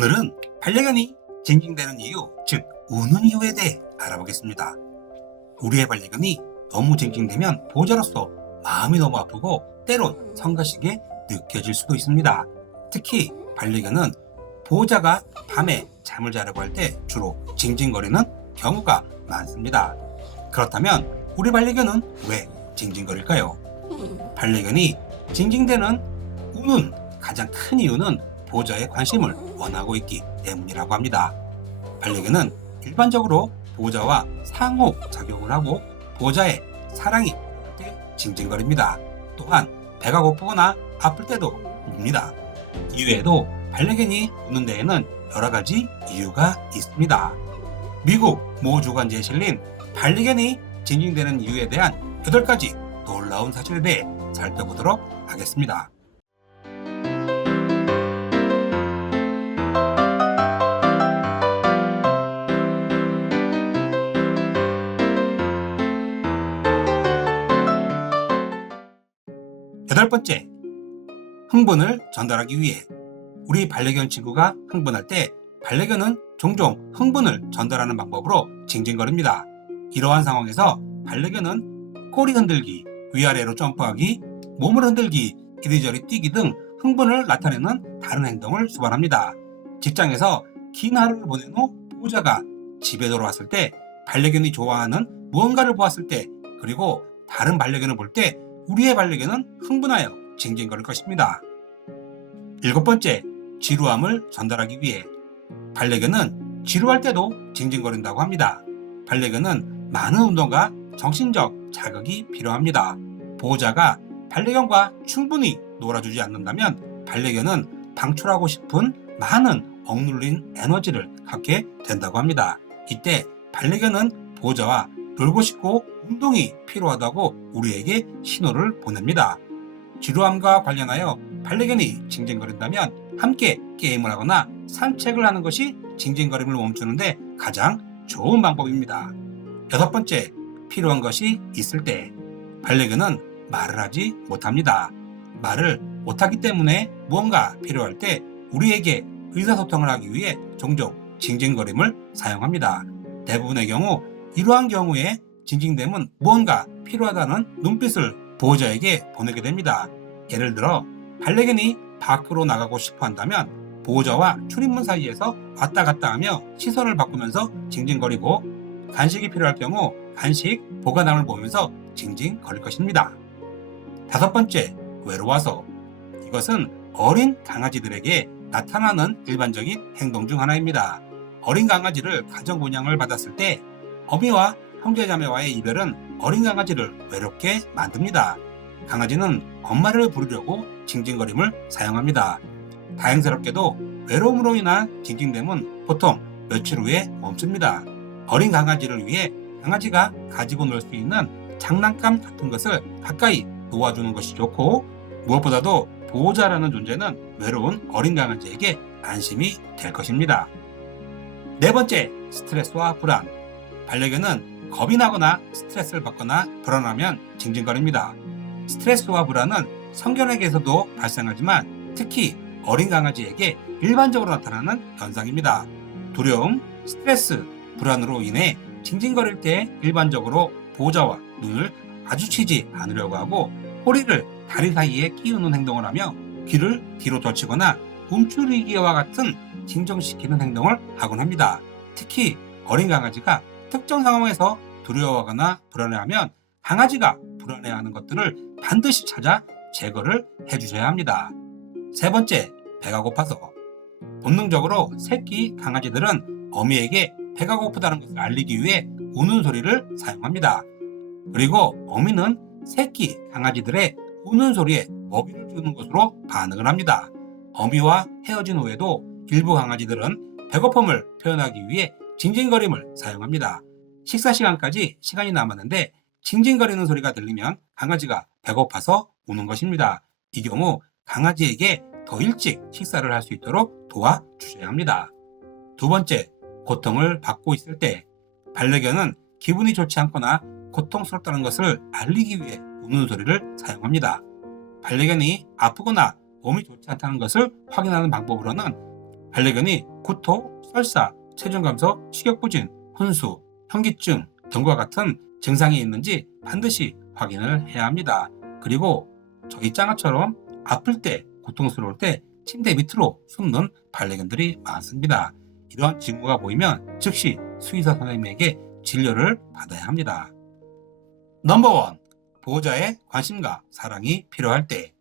오늘은 반려견이 징징대는 이유, 즉 우는 이유에 대해 알아보겠습니다. 우리의 반려견이 너무 징징대면 보호자로서 마음이 너무 아프고 때론 성가시게 느껴질 수도 있습니다. 특히 반려견은 보호자가 밤에 잠을 자려고 할 때 주로 징징거리는 경우가 많습니다. 그렇다면 우리 반려견은 왜 징징거릴까요? 반려견이 징징대는 우는 가장 큰 이유는 보호자의 관심을 원하고 있기 때문이라고 합니다. 반려견은 일반적으로 보호자와 상호작용을 하고 보호자의 사랑이 필요할 때 징징거립니다. 또한 배가 고프거나 아플 때도 웁니다. 이외에도 반려견이 우는 데에는 여러 가지 이유가 있습니다. 미국 모 주간지에 실린 반려견이 징징대는 이유에 대한 8가지 놀라운 사실에 대해 살펴보도록 하겠습니다. 여덟 번째, 흥분을 전달하기 위해. 우리 반려견 친구가 흥분할 때 반려견은 종종 흥분을 전달하는 방법으로 징징거립니다. 이러한 상황에서 반려견은 꼬리 흔들기, 위아래로 점프하기, 몸을 흔들기, 이리저리 뛰기 등 흥분을 나타내는 다른 행동을 수반합니다. 직장에서 긴 하루를 보낸 후 보호자가 집에 돌아왔을 때, 반려견이 좋아하는 무언가를 보았을 때, 그리고 다른 반려견을 볼 때 우리의 반려견은 흥분하여 징징거릴 것입니다. 7번째, 지루함을 전달하기 위해. 반려견은 지루할 때도 징징거린다고 합니다. 반려견은 많은 운동과 정신적 자극이 필요합니다. 보호자가 반려견과 충분히 놀아주지 않는다면 반려견은 방출하고 싶은 많은 억눌린 에너지를 갖게 된다고 합니다. 이때 반려견은 보호자와 놀고 싶고 운동이 필요하다고 우리에게 신호를 보냅니다. 지루함과 관련하여 반려견이 징징거린다면 함께 게임을 하거나 산책을 하는 것이 징징거림을 멈추는데 가장 좋은 방법입니다. 6번째, 필요한 것이 있을 때. 반려견은 말을 하지 못합니다. 말을 못하기 때문에 무언가 필요할 때 우리에게 의사소통을 하기 위해 종종 징징거림을 사용합니다. 대부분의 경우 이러한 경우에 징징댐은 무언가 필요하다는 눈빛을 보호자에게 보내게 됩니다. 예를 들어 반려견이 밖으로 나가고 싶어 한다면 보호자와 출입문 사이에서 왔다 갔다 하며 시선을 바꾸면서 징징거리고, 간식이 필요할 경우 간식 보관함을 보면서 징징거릴 것입니다. 5번째, 외로워서. 이것은 어린 강아지들에게 나타나는 일반적인 행동 중 하나입니다. 어린 강아지를 가정 분양을 받았을 때 어미와 형제자매와의 이별은 어린 강아지를 외롭게 만듭니다. 강아지는 엄마를 부르려고 징징거림을 사용합니다. 다행스럽게도 외로움으로 인한 징징댐은 보통 며칠 후에 멈춥니다. 어린 강아지를 위해 강아지가 가지고 놀 수 있는 장난감 같은 것을 가까이 놓아주는 것이 좋고, 무엇보다도 보호자라는 존재는 외로운 어린 강아지에게 안심이 될 것입니다. 4번째, 스트레스와 불안. 반려견은 겁이 나거나 스트레스를 받거나 불안하면 징징거립니다. 스트레스와 불안은 성견에게서도 발생하지만 특히 어린 강아지에게 일반적으로 나타나는 현상입니다. 두려움, 스트레스, 불안으로 인해 징징거릴 때 일반적으로 보호자와 눈을 마주치지 않으려고 하고 꼬리를 다리 사이에 끼우는 행동을 하며 귀를 뒤로 젖히거나 움츠리기와 같은 진정시키는 행동을 하곤 합니다. 특히 어린 강아지가 특정 상황에서 두려워하거나 불안해하면 강아지가 불안해하는 것들을 반드시 찾아 제거를 해주셔야 합니다. 3번째, 배가 고파서. 본능적으로 새끼 강아지들은 어미에게 배가 고프다는 것을 알리기 위해 우는 소리를 사용합니다. 그리고 어미는 새끼 강아지들의 우는 소리에 먹이를 주는 것으로 반응을 합니다. 어미와 헤어진 후에도 일부 강아지들은 배고픔을 표현하기 위해 징징거림을 사용합니다. 식사 시간까지 시간이 남았는데 징징거리는 소리가 들리면 강아지가 배고파서 우는 것입니다. 이 경우 강아지에게 더 일찍 식사를 할 수 있도록 도와주셔야 합니다. 2번째, 고통을 받고 있을 때. 반려견은 기분이 좋지 않거나 고통스럽다는 것을 알리기 위해 우는 소리를 사용합니다. 반려견이 아프거나 몸이 좋지 않다는 것을 확인하는 방법으로는 반려견이 구토, 설사, 체중 감소, 식욕 부진, 혼수, 현기증 등과 같은 증상이 있는지 반드시 확인을 해야 합니다. 그리고 저희 짱아처럼 아플 때, 고통스러울 때 침대 밑으로 숨는 반려견들이 많습니다. 이런 징후가 보이면 즉시 수의사 선생님에게 진료를 받아야 합니다. 넘버원, 보호자의 관심과 사랑이 필요할 때.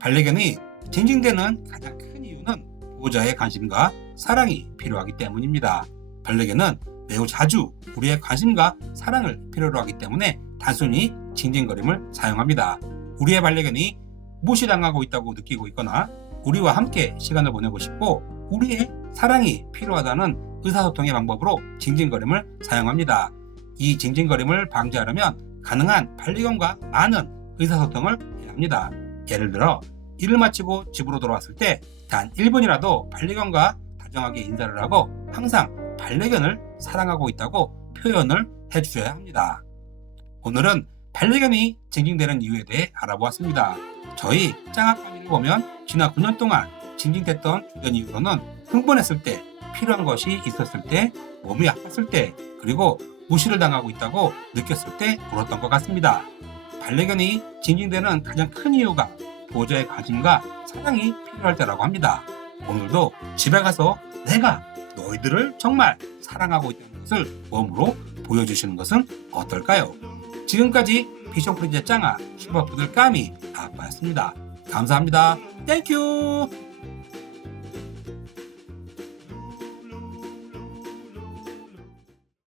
반려견이 징징대는 가장 큰 이유는 보호자의 관심과 사랑이 필요하기 때문입니다. 반려견은 매우 자주 우리의 관심과 사랑을 필요로 하기 때문에 단순히 징징거림을 사용합니다. 우리의 반려견이 무시당하고 있다고 느끼고 있거나 우리와 함께 시간을 보내고 싶고 우리의 사랑이 필요하다는 의사소통의 방법으로 징징거림을 사용합니다. 이 징징거림을 방지하려면 가능한 반려견과 많은 의사소통을 해야 합니다. 예를 들어 일을 마치고 집으로 돌아왔을 때 단 1분이라도 반려견과 다정하게 인사를 하고 항상 반려견을 사랑하고 있다고 표현을 해주셔야 합니다. 오늘은 반려견이 징징대는 이유에 대해 알아보았습니다. 저희 짱아까미를 보면 지난 9년 동안 징징댔던 주된 이유로는 흥분했을 때, 필요한 것이 있었을 때, 몸이 아팠을 때, 그리고 무시를 당하고 있다고 느꼈을 때 울었던 것 같습니다. 반려견이 징징대는 가장 큰 이유가 보호자의 관심과 사랑이 필요할 때라고 합니다. 오늘도 집에 가서 내가 너희들을 정말 사랑하고 있다는 것을 몸으로 보여주시는 것은 어떨까요? 지금까지 비숑 프리즈의 짱아 슈퍼푸들 까미 아빠였습니다. 감사합니다. 땡큐.